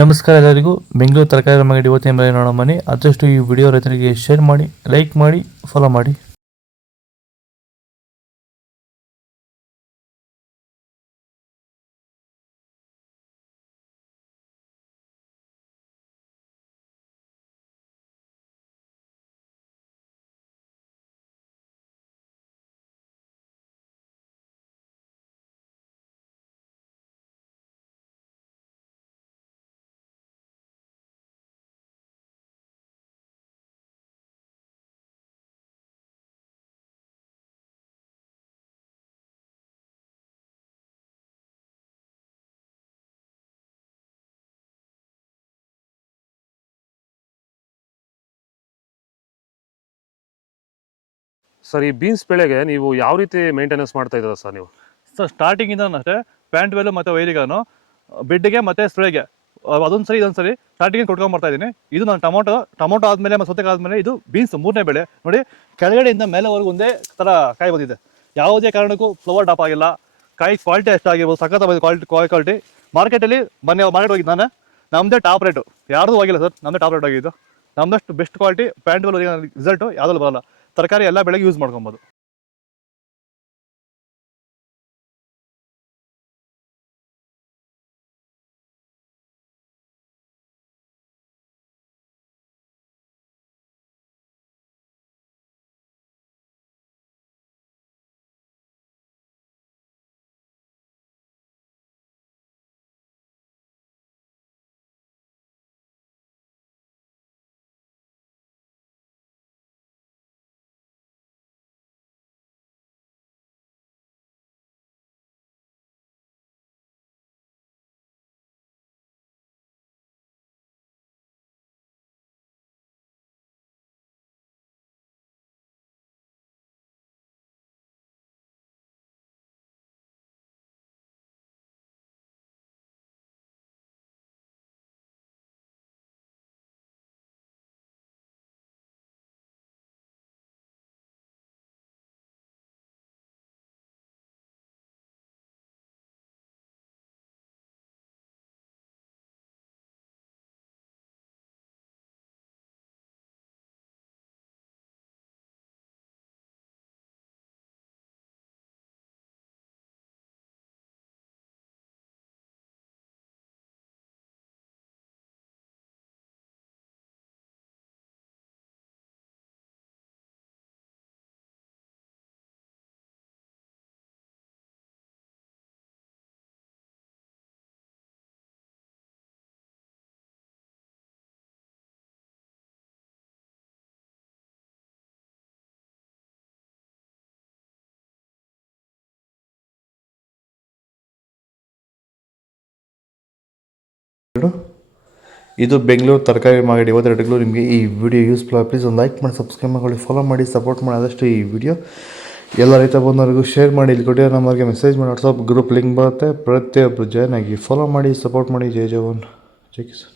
ನಮಸ್ಕಾರ ಎಲ್ಲರಿಗೂ. ಬೆಂಗಳೂರು ತರಕಾರಿ ಮಾರ್ಕೆಟ್ ಇವತ್ತಿನ ಬೆಲೆ ನೋಡೋ ಬನ್ನಿ. ಆದಷ್ಟು ಈ ವಿಡಿಯೋ ರೈತರಿಗೆ ಶೇರ್ ಮಾಡಿ, ಲೈಕ್ ಮಾಡಿ, ಫಾಲೋ ಮಾಡಿ. ಸರ್, ಈ ಬೀನ್ಸ್ ಬೆಳೆಗೆ ನೀವು ಯಾವ ರೀತಿ ಮೇಂಟೆನೆನ್ಸ್ ಮಾಡ್ತಾ ಇದ್ದೀರಾ ಸರ್ ನೀವು? ಸರ್ ಸ್ಟಾರ್ಟಿಂಗಿಂದ ಅಷ್ಟೇ ಪ್ಯಾಂಟ್ ವೆಲ್ಲು ಮತ್ತು ವೈರಿಗಾನು ಬೆಡ್ಗೆ ಮತ್ತು ಸ್ಪ್ರೇಗೆ ಅದೊಂದು ಸರಿ ಇದೊಂದು ಸರಿ ಸ್ಟಾರ್ಟಿಂಗ್ ಕೊಟ್ಕೊಂಡ್ಬರ್ತಾ ಇದ್ದೀನಿ. ಇದು ನಾನು ಟೊಮೊಟೊ ಆದಮೇಲೆ ಮತ್ತು ಸೌತೆಕಾಯಿ ಆದಮೇಲೆ ಇದು ಬೀನ್ಸ್ ಮೂರನೇ ಬೆಳೆ. ನೋಡಿ, ಕೆಳಗಡೆಯಿಂದ ಮೇಲೆವರೆಗೂ ಒಂದೇ ಥರ ಕಾಯಿ ಬಂದಿದೆ. ಯಾವುದೇ ಕಾರಣಕ್ಕೂ ಫ್ಲವರ್ ಟಾಪ್ ಆಗಿಲ್ಲ. ಕಾಯಿ ಕ್ವಾಲಿಟಿ ಎಷ್ಟಾಗಿರ್ಬೋದು, ಸಖತ್ ಕ್ವಾಲಿಟಿ. ಮಾರ್ಕೆಟಲ್ಲಿ ಮಾರ್ಕೆಟ್ ಹೋಗಿದ್ದು ನಾನು, ನಮ್ಮದೇ ಟಾಪ್ ರೇಟು, ಯಾರ್ದು ಹೋಗಿಲ್ಲ ಸರ್, ನಮ್ಮದೇ ಟಾಪ್ ರೇಟ್ ಆಗಿದ್ದು. ನಮ್ಮದಷ್ಟು best quality plant well result ಯಾವುದಲ್ಲೂ ಬರೋಲ್ಲ. ತರಕಾರಿ ಎಲ್ಲ ಬೆಳೆಗೆ ಯೂಸ್ ಮಾಡ್ಕೊಬೋದು. ಇದು ಬೆಂಗಳೂರು ತರಕಾರಿ ಮಾರ್ಕೆಟ್ ಇವತ್ತೆರಡು. ನಿಮಗೆ ಈ ವಿಡಿಯೋ ಯೂಸ್ಫುಲ್ ಆಗಿ ಪ್ಲೀಸ್ ಒಂದು ಲೈಕ್ ಮಾಡಿ, ಸಬ್ಸ್ಕ್ರೈಬ್ ಮಾಡಿ, ಫಾಲೋ ಮಾಡಿ, ಸಪೋರ್ಟ್ ಮಾಡಿ. ಆದಷ್ಟು ಈ ವಿಡಿಯೋ ಎಲ್ಲ ರೈತ ಬಂದವರಿಗೂ ಶೇರ್ ಮಾಡಿ. ಇಲ್ಲಿ ಕೊಟ್ಟಿರೋ ನಂಬರ್ಗೆ ಮೆಸೇಜ್ ಮಾಡಿ, ವಾಟ್ಸಪ್ ಗ್ರೂಪ್ ಲಿಂಕ್ ಬರುತ್ತೆ. ಪ್ರತಿಯೊಬ್ಬರು ಜಾಯ್ನ್ ಆಗಿ ಫಾಲೋ ಮಾಡಿ, ಸಪೋರ್ಟ್ ಮಾಡಿ. ಜೈ ಜವಾನ್, ಜೈ ಕಿಸಾನ್.